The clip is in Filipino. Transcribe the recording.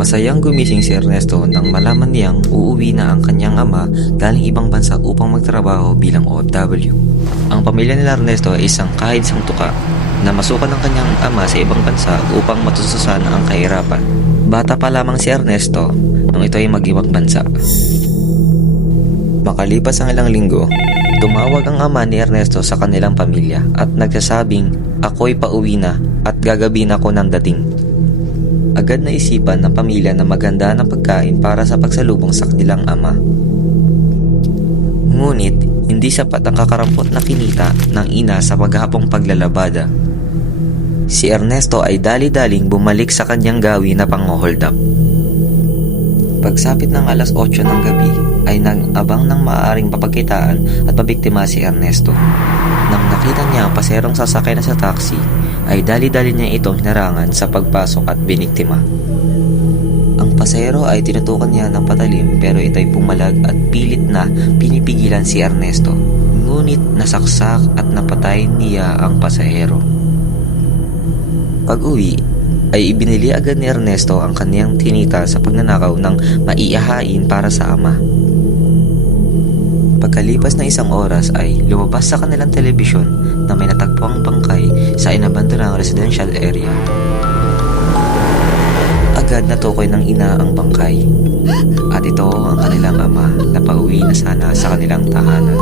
Masayang gumising si Ernesto nang malaman niyang uuwi na ang kanyang ama galing ibang bansa upang magtrabaho bilang OFW. Ang pamilya nila Ernesto ay isang kahit isang tuka na masukan ng kanyang ama sa ibang bansa upang matustusan ang kahirapan. Bata pa lamang si Ernesto nung ito ay mag-ibang bansa. Makalipas ang ilang linggo, tumawag ang ama ni Ernesto sa kanilang pamilya at nagsasabing, "Ako'y pauwi na at gagabihin ako ng dating." Agad na isipan ng pamilya na maganda ng pagkain para sa pagsalubong sa kanilang ama. Ngunit, hindi sapat ang kakarampot na kinita ng ina sa paghapong paglalabada. Si Ernesto ay dali-daling bumalik sa kanyang gawi na pang-hold up. Pagsapit ng alas 8 ng gabi ay nag-abang ng maaaring papagkitaan at pabiktima si Ernesto. Nang nakita niya ang paserong sasakay na sa taxi, ay dali-dali niya itong hinarangan sa pagpasok at biniktima. Ang pasero ay tinutukan niya ng patalim pero ito'y pumalag at pilit na pinipigilan si Ernesto. Ngunit nasaksak at napatay niya ang pasahero. Pag-uwi, ay ibinili agad ni Ernesto ang kaniyang tinita sa pagnanakaw ng maiihain para sa ama. Pagkalipas ng isang oras ay lumabas sa kanilang telebisyon na may natagpuang bangkay sa inabandonang residential area. Agad natukoy ng ina ang bangkay at ito ang kanilang ama na pauwi na sana sa kanilang tahanan.